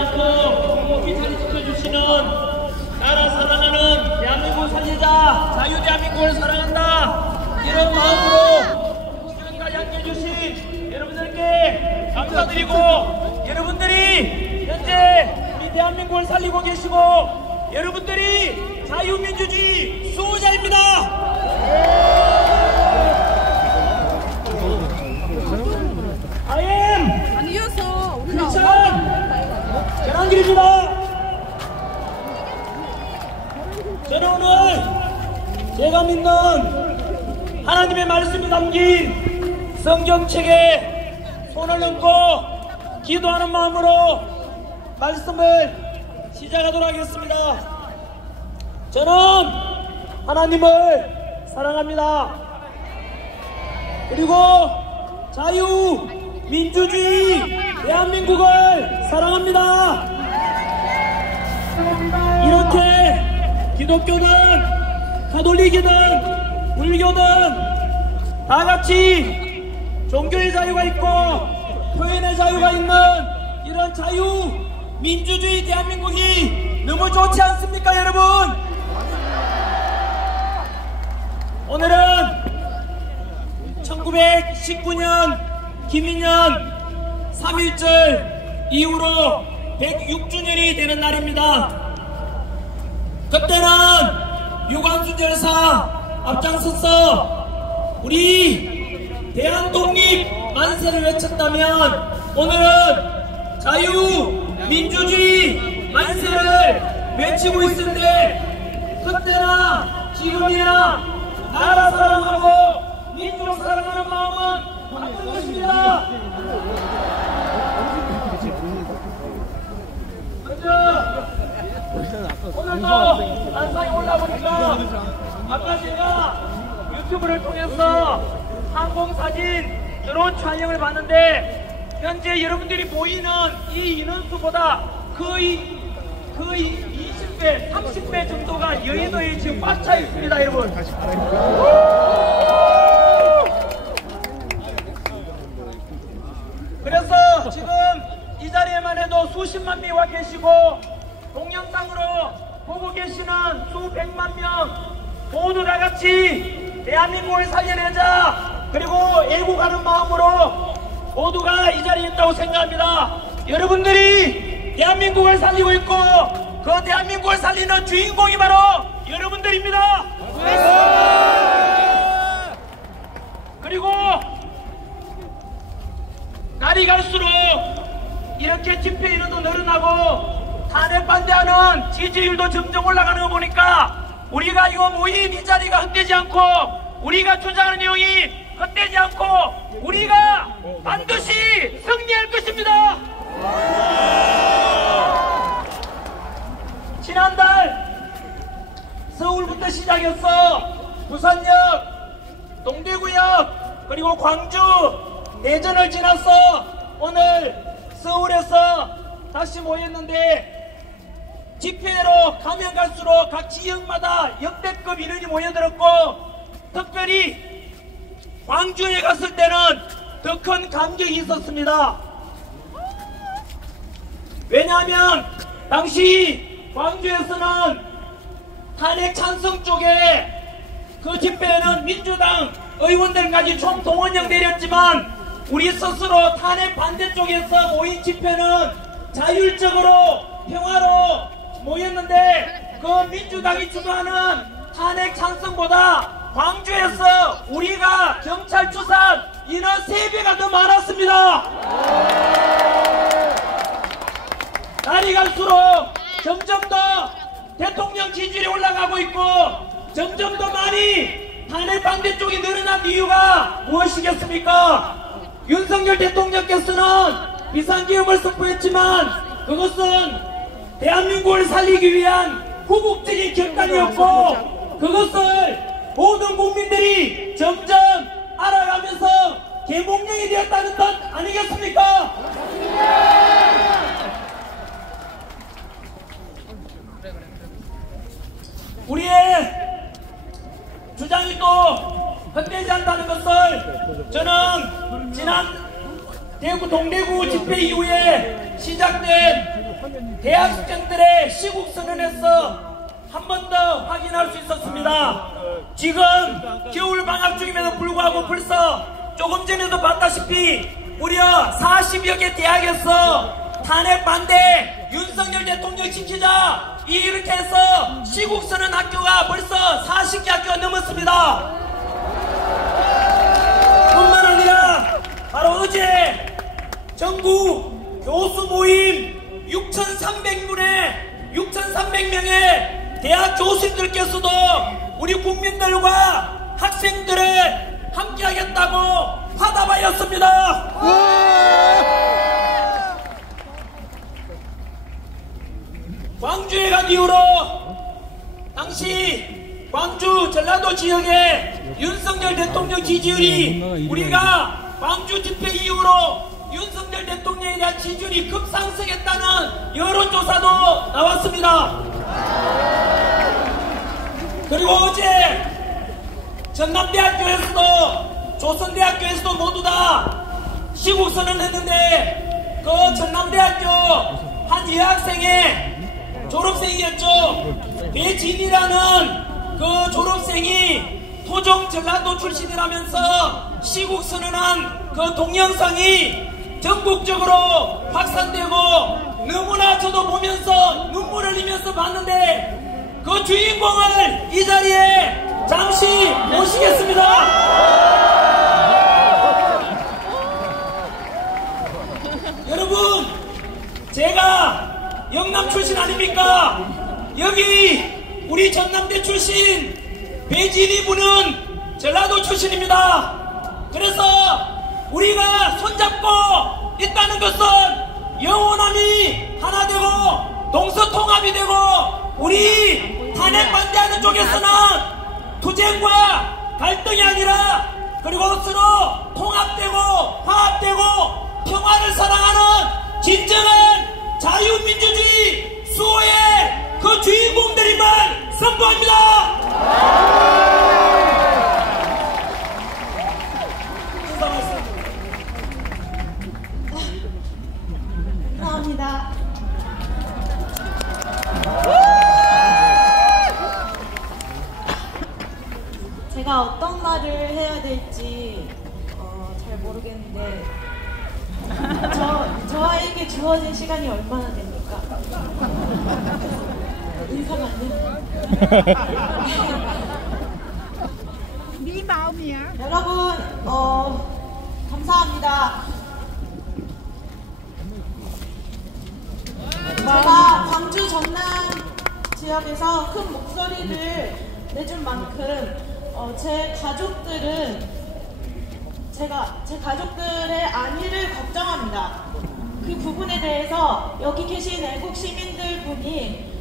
묵묵히 자리 지켜주시는 나라 사랑하는 대한민국 살리자 자유 대한민국을 사랑한다 이런 마음으로 지금까지 함께해 주신 여러분들께 감사드리고, 여러분들이 현재 우리 대한민국을 살리고 계시고 여러분들이 자유민주주의 수호자입니다. 아니어서 우리가 계란길입니다. 저는 오늘 제가 믿는 하나님의 말씀이 담긴 성경책에 손을 얹고 기도하는 마음으로 말씀을 시작하도록 하겠습니다. 저는 하나님을 사랑합니다. 그리고 자유 민주주의 대한민국을 사랑합니다. 이렇게 기독교든 가톨릭이든 불교든 다같이 종교의 자유가 있고 표현의 자유가 있는 이런 자유 민주주의 대한민국이 너무 좋지 않습니까, 여러분? 오늘은 1919년 김인년 3.1절 이후로 106주년이 되는 날입니다. 그때는 유관순 열사 앞장서서 우리 대한독립 만세를 외쳤다면 오늘은 자유민주주의 만세를 외치고 있는데, 그때나 지금이나 나라 사랑하고 민족 사랑하는 마음은 같은 것입니다. 오늘도 단상에 올라보니까 아까 제가 유튜브를 통해서 항공사진 드론 촬영을 봤는데 현재 여러분들이 보이는 이 인원수보다 거의 20배, 30배 정도가 여의도에 지금 꽉 차 있습니다, 여러분. 그래서 지금 이 자리에만 해도 수십만 명이 와 계시고 동영상으로 보고 계시는 수백만 명 모두 다 같이 대한민국을 살려내자, 그리고 애국하는 마음으로 모두가 이 자리에 있다고 생각합니다. 여러분들이 대한민국을 살리고 있고 그 대한민국을 살리는 주인공이 바로 여러분들입니다. 그리고 날이 갈수록 이렇게 집회 인원도 늘어나고 탄핵 반대하는 지지율도 점점 올라가는 거 보니까 우리가 이거 모인 이 자리가 헛되지 않고 우리가 주장하는 내용이 헛되지 않고 우리가 반드시 승리할 것입니다. 지난달 서울부터 시작해서 부산역, 동대구역, 그리고 광주, 대전을 지나서 오늘 서울에서 다시 모였는데, 집회로 가면 갈수록 각 지역마다 역대급 인원이 모여들었고 특별히 광주에 갔을 때는 더 큰 감격이 있었습니다. 왜냐하면 당시 광주에서는 탄핵 찬성 쪽에 그 집회에는 민주당 의원들까지 총 동원령 내렸지만 우리 스스로 탄핵 반대 쪽에서 모인 집회는 자율적으로 평화로 모였는데 그 민주당이 주도하는 탄핵 찬성보다 광주에서 우리가 경찰 추산 인원 3배가 더 많았습니다. 날이 갈수록 점점 더 대통령 지지율이 올라가고 있고 점점 더 많이 탄핵 반대 쪽이 늘어난 이유가 무엇이겠습니까? 윤석열 대통령께서는 비상계엄을 선포했지만 그것은 대한민국을 살리기 위한 후국적인 결단이었고 그것을 모든 국민들이 점점 알아가면서 계몽령이 되었다는 뜻 아니겠습니까? 우리의 주장이 또 헛되지 않다는 것을 저는 지난 대구 동대구 집회 이후에 시작된 대학생들의 시국선언에서 한 번 더 확인할 수 있었습니다. 지금 겨울 방학 중임에도 불구하고 벌써 조금 전에도 봤다시피 무려 40여 개 대학에서 탄핵 반대 윤석열 대통령 지키자 이렇게 해서 시국선언 학교가 벌써 40개 학교가 넘었습니다. 뿐만 아니라 바로 어제 전국 교수 모임 6,300명의 대학 교수님들께서도 우리 국민들과 학생들을 함께 하겠다고 화답하였습니다. 광주에 간 이후로 당시 광주 전라도 지역의 윤석열 대통령 지지율이 우리가 광주 집회 이후로 윤석열 대통령에 대한 지지율이 급상승했다는 여론조사도 나왔습니다. 그리고 어제 전남대학교에서도 조선대학교에서도 모두 다 시국선언을 했는데 그 전남대학교 한 여학생의 졸업생이었죠. 배진이라는 그 졸업생이 토종 전라도 출신이라면서 시국선언한 그 동영상이 전국적으로 확산되고 너무나 저도 보면서 눈물을 흘리면서 봤는데 그 주인공을 이 자리에 잠시 모시겠습니다. 여러분, 제가 영남 출신 아닙니까? 여기 우리 전남대 출신 배진이 분은 전라도 출신입니다. 그래서 우리가 손잡고 있다는 것은 영원함이 하나 되고 동서통합이 되고 우리 탄핵 반대하는 쪽에서는 투쟁과 갈등이 아니라 그리고 서로 통합되고 화합되고 평화를 사랑하는 진정한 자유민주주의 수호의 그 주인공들임을 선포합니다. 감사합니다. 제가 어떤 말을 해야 될지 잘 모르겠는데 저에게 주어진 시간이 얼마나 됩니까? 인사가 안 됩니다. 네 마음이야. 여러분 감사합니다. 제가 광주 전남 지역에서 큰 목소리를 내준 만큼 제 가족들의 안위를 걱정합니다. 그 부분에 대해서 여기 계신 애국 시민들 분이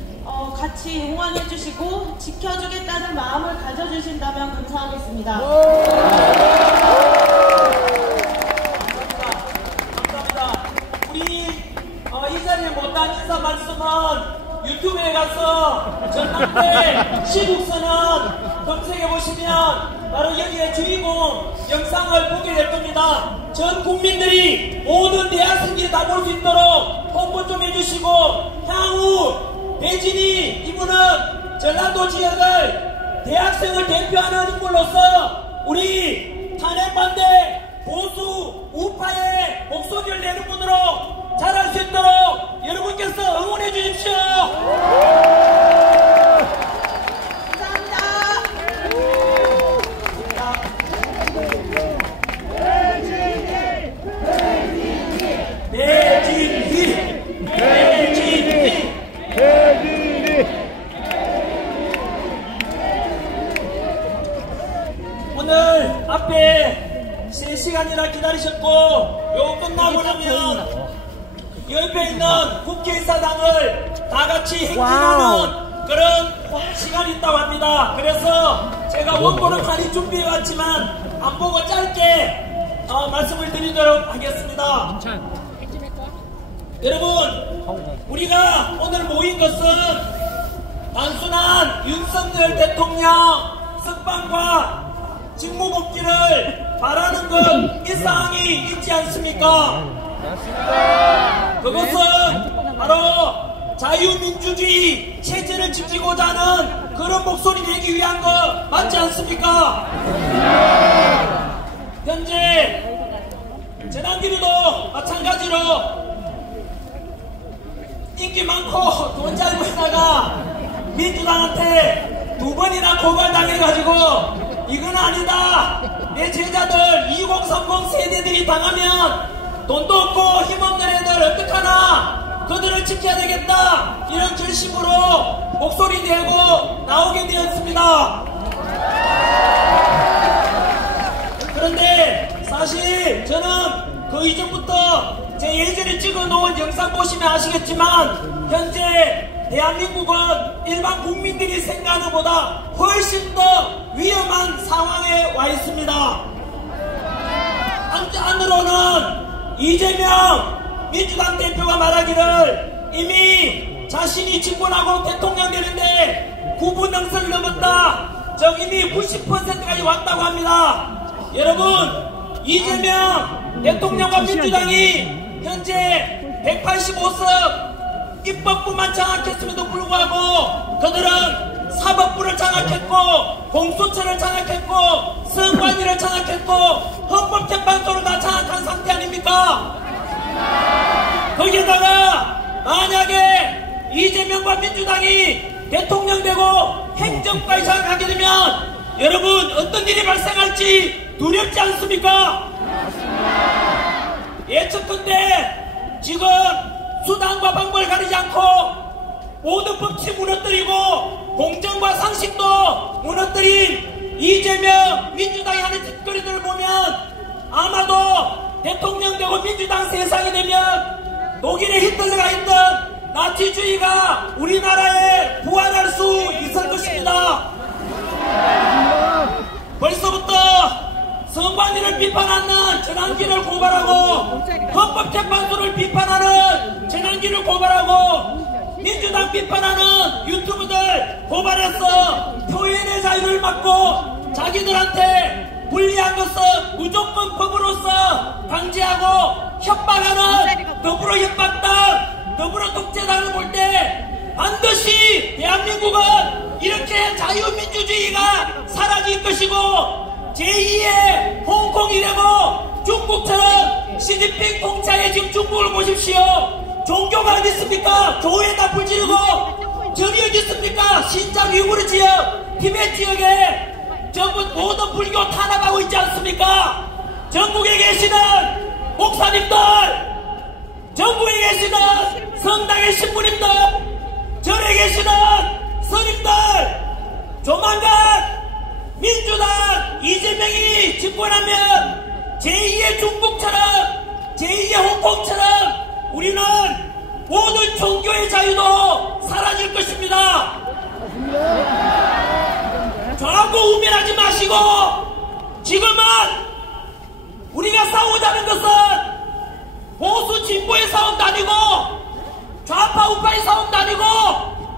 같이 응원해 주시고 지켜주겠다는 마음을 가져주신다면 감사하겠습니다. 감사합니다. 우리 이 자리에 못한 인사 말씀은 유튜브에 가서 전남대 시국선언 검색해 보시면 바로 여기에 주인공 영상을 보게 될 겁니다. 전 국민들이 모든 대학생들이 다 볼 수 있도록 홍보 좀 해주시고 향후 배진이 이분은 전라도 지역을 대학생을 대표하는 인물로서 우리 탄핵 반대 보수 우파의 목소리를 내는 분으로 잘할 수 있도록 여러분께서 응원해 주십시오. 오늘 앞에 3시간이나 기다리셨고 요거 끝나고 나면 옆에 있는 국회의사당을 다 같이 행진하는 그런 시간이 있다고 합니다. 그래서 제가 원고를 많이 준비해왔지만 안 보고 짧게 말씀을 드리도록 하겠습니다. 여러분, 우리가 오늘 모인 것은 단순한 윤석열 대통령 석방과 직무복귀를 바라는 것 이 사항이 있지 않습니까? 그것은 바로 자유민주주의 체제를 지키고자 하는 그런 목소리 내기 위한 거 맞지 않습니까? 현재 재난기류도 마찬가지로 인기 많고 돈 잘 벌다가 민주당한테 2번이나 고발당해가지고 이건 아니다, 내 제자들 2030 세대들이 당하면 돈도 없고 힘없는 애들 어떡하나, 그들을 지켜야 되겠다, 이런 결심으로 목소리 내고 나오게 되었습니다. 그런데 사실 저는 그 이전부터 제 예전에 찍어놓은 영상 보시면 아시겠지만 현재 대한민국은 일반 국민들이 생각하는 것보다 훨씬 더 위험한 상황에 와 있습니다. 한편으로는 이재명 민주당 대표가 말하기를 이미 자신이 집권하고 대통령 되는데 9분 능선을 넘었다, 이미 90%까지 왔다고 합니다. 여러분, 이재명 대통령과 민주당이 현재 185석 입법부만 장악했음에도 불구하고 그들은 사법부를 장악했고 공수처를 장악했고 선관위를 장악했고 헌법재판소를 다 장악한 상태 아닙니까? 거기에다가 만약에 이재명과 민주당이 대통령 되고 행정부까지 장악하게 되면 여러분 어떤 일이 발생할지 두렵지 않습니까? 예측컨대 지금 수단과 방법을 가리지 않고 모든 법칙 무너뜨리고 공정과 상식도 무너뜨린 이재명 민주당이 하는 짓거리들을 보면 아마도 대통령 되고 민주당 세상이 되면 독일의 히틀러가 했던 나치주의가 우리나라에 부활할 수 있을 것입니다. 벌써부터 선관위를 비판하는 전환기를 고발하고 헌법재판소를 비판하는 전환기를 고발하고 민주당 비판하는 유튜브들 고발해서 표현의 자유를 막고 자기들한테 불리한 것은 무조건 법으로서 방지하고 협박하는 더불어 협박당, 더불어 독재당을 볼 때 반드시 대한민국은 이렇게 자유민주주의가 사라질 것이고 제2의 홍콩이 되고 중국처럼 시진핑 통치하에 지금 중국을 보십시오. 종교가 어디 있습니까? 교회에다 불 지르고 절이 어디 있습니까? 신장 위구르 지역, 티베트 지역에 전부 모든 불교 탄압하고 있지 않습니까? 전국에 계시는 목사님들, 전국에 계시는 성당의 신부님들, 절에 계시는 스님들, 조만간 민주당 이재명이 집권하면 제2의 중국처럼 제2의 홍콩처럼 우리는 모든 종교의 자유도 사라질 것입니다. 저하고 우매하지 마시고 지금은 우리가 싸우자는 것은 보수 진보의 싸움도 아니고 좌파 우파의 싸움도 아니고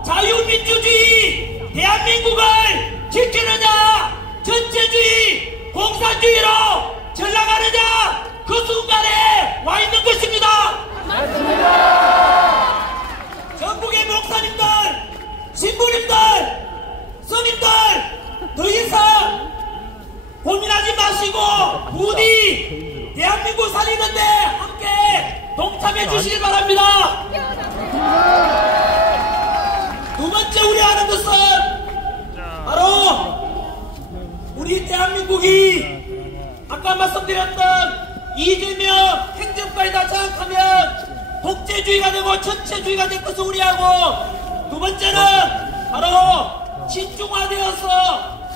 자유민주주의 대한민국을 지키느냐 전체주의 공산주의로 전락하느냐 그 순간에 와 있는 것입니다. 맞습니다. 전국의 목사님들, 신부님들, 스님들 더 이상 고민하지 마시고 부디 대한민국 살리는데 함께 동참해 주시길 바랍니다. 두 번째 우려하는 것은 바로 우리 대한민국이 아까 말씀드렸던 이재명 행정부에 다 장악하면 독재주의가 되고 전체주의가 될 것을 우려하고, 두 번째는 바로 신중화되어서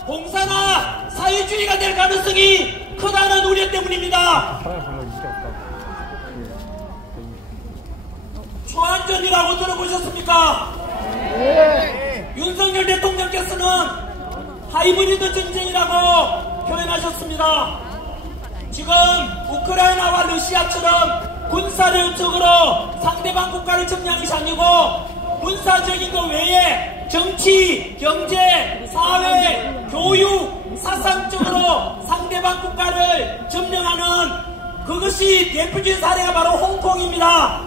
공산화 사회주의가 될 가능성이 크다는 우려 때문입니다. 초안전이라고 들어보셨습니까? 윤석열 대통령께서는 하이브리드 전쟁이라고 표현하셨습니다. 지금 우크라이나와 러시아처럼 군사력적으로 상대방 국가를 점령한 것이 아니고 군사적인 것 외에 정치, 경제, 사회, 교육, 사상적으로 상대방 국가를 점령하는 그것이 대표적인 사례가 바로 홍콩입니다.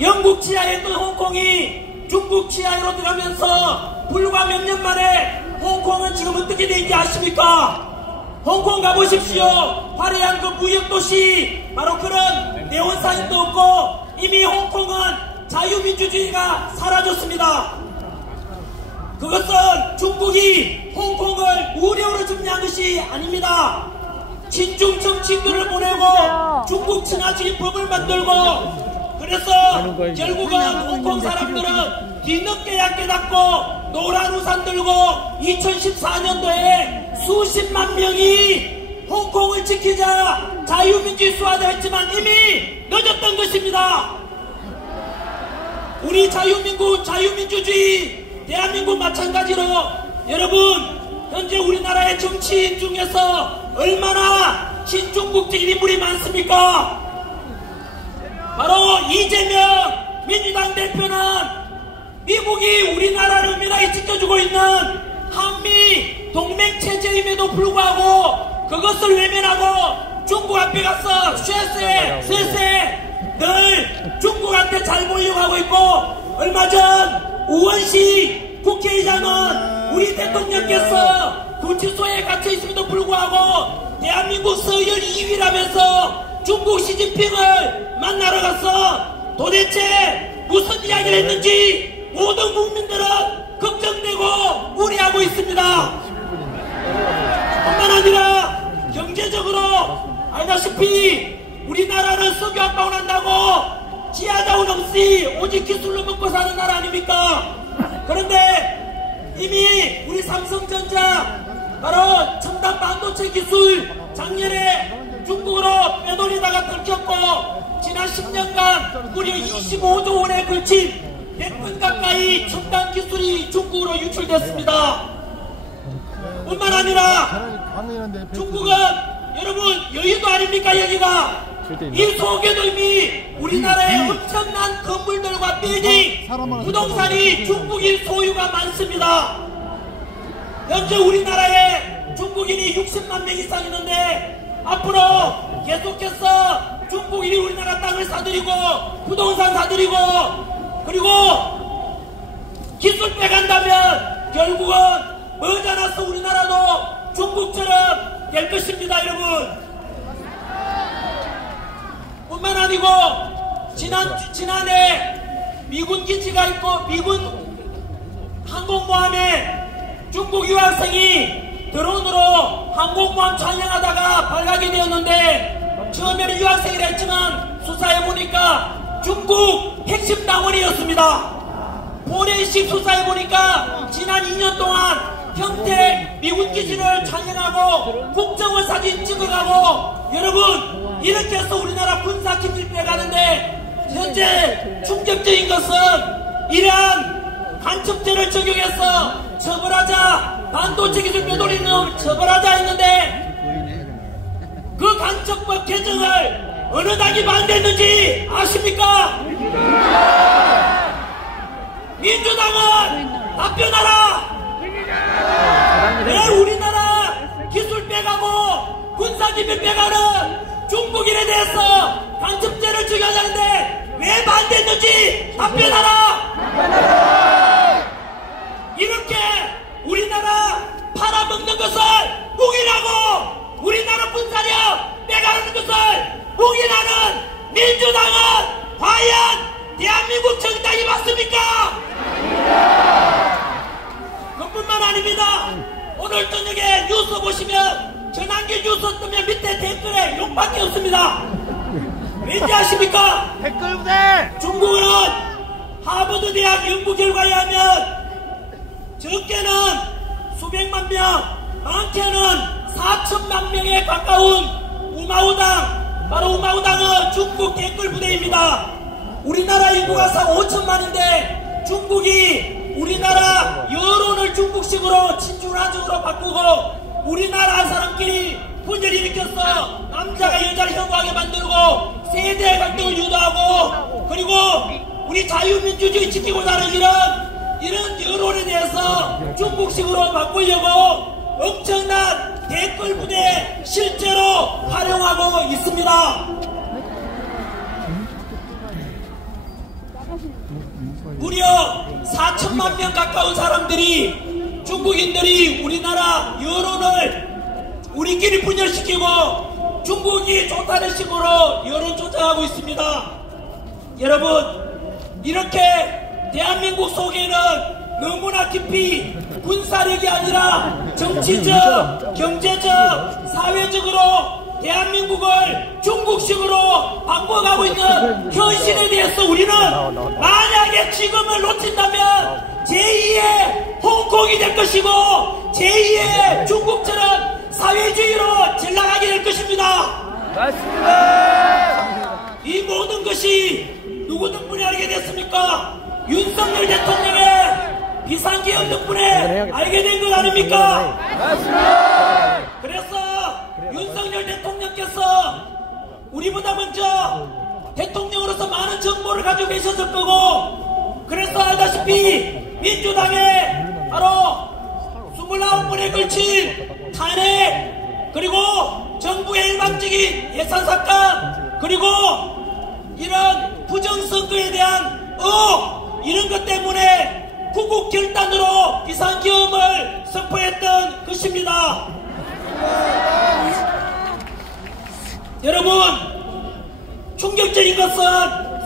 영국 치하에 있던 홍콩이 중국 치하로 들어가면서 불과 몇 년 만에 홍콩은 지금 어떻게 되는지 아십니까? 홍콩 가보십시오. 화려한 그 무역도시, 바로 그런 네온사인도 없고 이미 홍콩은 자유민주주의가 사라졌습니다. 그것은 중국이 홍콩을 무력으로 점령한 것이 아닙니다. 친중 정치인들을 보내고 중국 친화적인 법을 만들고, 그래서 결국은 홍콩 사람들은 뒤늦게야 깨닫고 노란 우산 들고 2014년도에 수십만 명이 홍콩을 지키자 자유민주주의 수하자 했지만 이미 늦었던 것입니다. 우리 자유민주주의 대한민국 마찬가지로 여러분, 현재 우리나라의 정치인 중에서 얼마나 친중국적인 인물이 많습니까? 바로 이재명 민주당 대표는 미국이 우리나라를 은밀하게 지켜주고 있는 한미 동맹체제임에도 불구하고 그것을 외면하고 중국 앞에 가서 쇠세 늘 중국한테 잘 보이려고 하고 있고, 얼마 전 우원식 국회의장은 우리 대통령께서 구치소에 갇혀 있음에도 불구하고 대한민국 서열 2위라면서 중국 시진핑을 만나러 가서 도대체 무슨 이야기를 했는지 모든 국민들은 걱정되고 우려하고 있습니다. 뿐만 아니라 경제적으로 알다시피 우리나라는 석유 한 방울 한다고 지하자원 없이 오직 기술로 먹고 사는 나라 아닙니까? 그런데 이미 우리 삼성전자 바로 첨단 반도체 기술 작년에 중국으로 빼돌리다가 들켰고, 지난 10년간 무려 25조 원에 걸친 100분 가까이 첨단 기술이 중국으로 유출됐습니다. 뿐만 아니라 중국은 여러분 여의도 아닙니까? 여기가 이 속에도 이미 우리나라의 엄청난 건물들과 빌딩, 부동산이 중국인 소유가 많습니다. 현재 우리나라에 중국인이 60만 명 이상 있는데 앞으로 계속해서 중국인이 우리나라 땅을 사들이고 부동산 사들이고 그리고 기술 빼간다면 결국은 머지않아서 우리나라도 중국처럼 될 것입니다. 여러분, 뿐만 아니고 지난해 미군 기지가 있고 미군 항공모함에 중국 유학생이 드론으로 항공모함 촬영하다가 발각이 되었는데, 처음에는 유학생이라 했지만 수사해보니까 중국 핵심 당원이었습니다. 포렌식 수사해보니까 지난 2년 동안 평택 미군 기지를 촬영하고 국정원 사진 찍어가고, 여러분 이렇게 해서 우리나라 군사 기밀 빼가는데, 현재 충격적인 것은 이러한 간첩죄를 적용해서 처벌하자, 반도체 기술 빼돌리는 놈 처벌하자 했는데 그 간첩법 개정을 어느 당이 반대했는지 아십니까? 민주당은 답변하라! 왜 우리나라 기술 빼가고 군사기밀 빼가는 중국인에 대해서 간첩죄를 적용하자는데 왜 반대했는지 답변하라! 이렇게 우리나라 팔아먹는 것을 묵인하고 우리나라 군사력 빼가는 것을 묵인하는 민주당은 과연 대한민국 정당이 맞습니까? 그뿐만 아닙니다. 오늘 저녁에 뉴스 보시면, 전환기 뉴스 뜨면 밑에 댓글에 욕밖에 없습니다. 왠지 아십니까? 댓글 부대! 중국은 하버드 대학 연구 결과에 하면 적게는 수백만 명, 많게는 4천만 명에 가까운 우마우당, 바로 우마우당은 중국 댓글 부대입니다. 우리나라 인구가 5천만인데 중국이 우리나라 여론을 중국식으로 친중한적으로 바꾸고 우리나라 사람끼리 분열을 일으켜서 남자가 여자를 혐오하게 만들고 세대 갈등을 유도하고, 그리고 우리 자유민주주의 지키고 나는 이런 여론에 대해서 중국식으로 바꾸려고 엄청난 댓글 부대 실제로 활용하고 있습니다. 무려 4천만 명 가까운 사람들이, 중국인들이 우리나라 여론을 우리끼리 분열시키고 중국이 좋다는 식으로 여론 조작하고 있습니다. 여러분, 이렇게 대한민국 속에는 너무나 깊이 군사력이 아니라 정치적, 경제적, 사회적으로 대한민국을 중국식으로 바꿔가고 있는 현실에 대해서 우리는 만약에 지금을 놓친다면 제2의 홍콩이 될 것이고 제2의 중국처럼 사회주의로 전락하게 될 것입니다. 맞습니다. 이 모든 것이 누구 덕분에 알게 됐습니까? 윤석열 대통령의 비상계엄 덕분에 알게 된 것 아닙니까? 맞습니다. 그래서 윤석열 대통령께서 우리보다 먼저 대통령으로서 많은 정보를 가지고 계셨을 거고, 그래서 알다시피 민주당의 바로 29번에 걸친 탄핵, 그리고 정부의 일방적인 예산 삭감, 그리고 이런 부정선거에 대한 이런 것 때문에 구국 결단으로 비상계엄을 선포했던 것입니다. 여러분, 충격적인 것은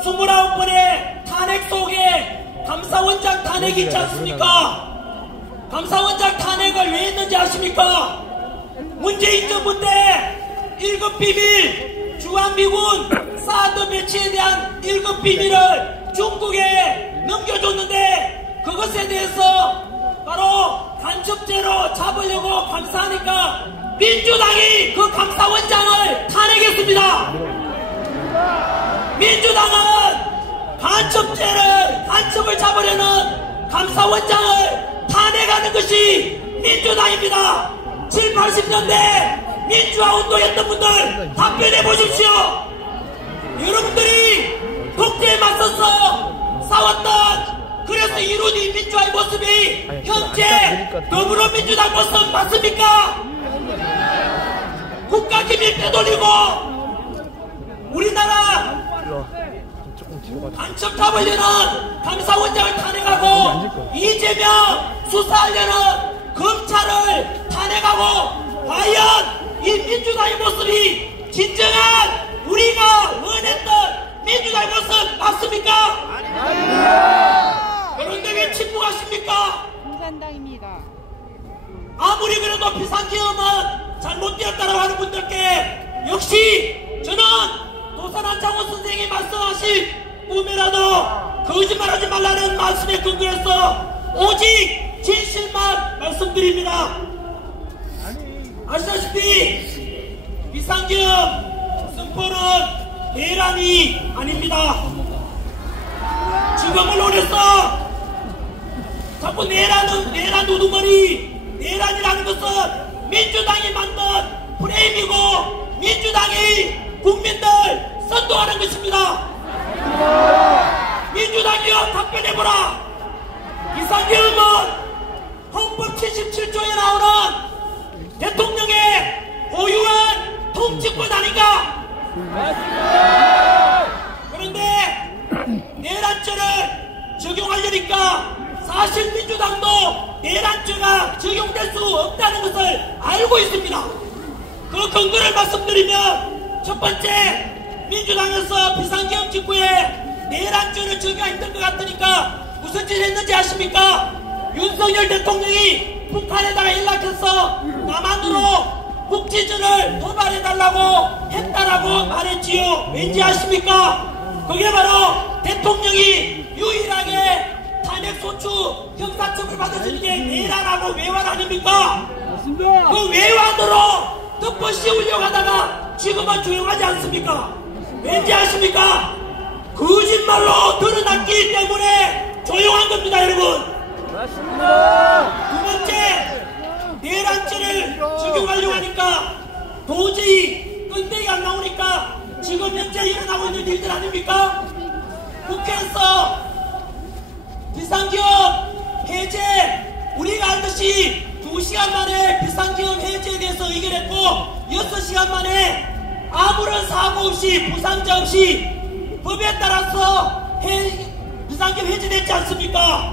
29번의 탄핵 속에 감사원장 탄핵이 있지 않습니까? 감사원장 탄핵을 왜 했는지 아십니까? 문재인 정부 때 1급 비밀, 주한미군 사드 배치에 대한 1급 비밀을 중국에 넘겨줬는데, 그것에 대해서 바로 간첩죄로 잡으려고 감사하니까 민주당이 그 감사원장을 탄핵했습니다. 민주당은 간첩을 잡으려는 감사원장을 탄핵하는 것이 민주당입니다. 7, 80년대 민주화 운동했던 분들 답변해 보십시오. 여러분들이 독재에 맞서서 싸웠던, 그래서 이룬 이 민주화의 모습이 현재 더불어민주당 모습 맞습니까? 국가기밀 빼돌리고 우리나라 간첩 잡으려는 감사원장을 탄핵하고 이재명 수사하려는 검찰을 탄핵하고, 과연 이 민주당의 모습이 진정한 우리가 원했던 민주당의 모습 맞습니까? 아닙니다. 그런데 왜 침묵하십니까? 공산당입니다. 아무리 그래도 비상계엄은 잘못되었다고 하는 분들께 역시 저는 도산 한창호 선생님이 말씀하신 꿈이라도 거짓말하지 말라는 말씀에 근거해서 오직 진실만 말씀드립니다. 아시다시피 비상계엄 선포는 내란이 아닙니다. 지금을 노렸어 자꾸 내란 우두머리, 내란이라는 것은 민주당이 만든 프레임이고 민주당이 국민들 선동하는 것입니다. 민주당이여 답변해보라. 비상계엄은 헌법 77조에 나오는 대통령의 고유한 통치권 아닌가? 그런데 내란죄를 적용하려니까 사실 민주당도 내란죄가 적용될 수 없다는 것을 알고 있습니다. 그 근거를 말씀드리면, 첫 번째, 민주당에서 비상계엄 직후에 내란죄를 적용했던 것 같으니까 무슨 짓을 했는지 아십니까? 윤석열 대통령이 북한에다가 연락해서 남한으로 국지전을 도발해달라고 했다라고 말했지요. 왠지 아십니까? 그게 바로 대통령이 유일하게 탄핵소추 형사처벌 받아주는 게 내란하고 외환 아닙니까? 그 외환으로 덮어 씌우려고 하다가 지금은 조용하지 않습니까? 왠지 아십니까? 거짓말로 드러났기 때문에 조용한 겁니다, 여러분. 두 번째, 내란죄를 적용하려고 하니까 도저히 끈데기 안 나오니까 지금 현재 일어나고 있는 일들 아닙니까? 국회에서 비상계엄 해제, 우리가 알듯이 2시간 만에 비상계엄 해제에 대해서 의결했고 6시간 만에 아무런 사고 없이 부상자 없이 법에 따라서 비상계엄 해제됐지 않습니까?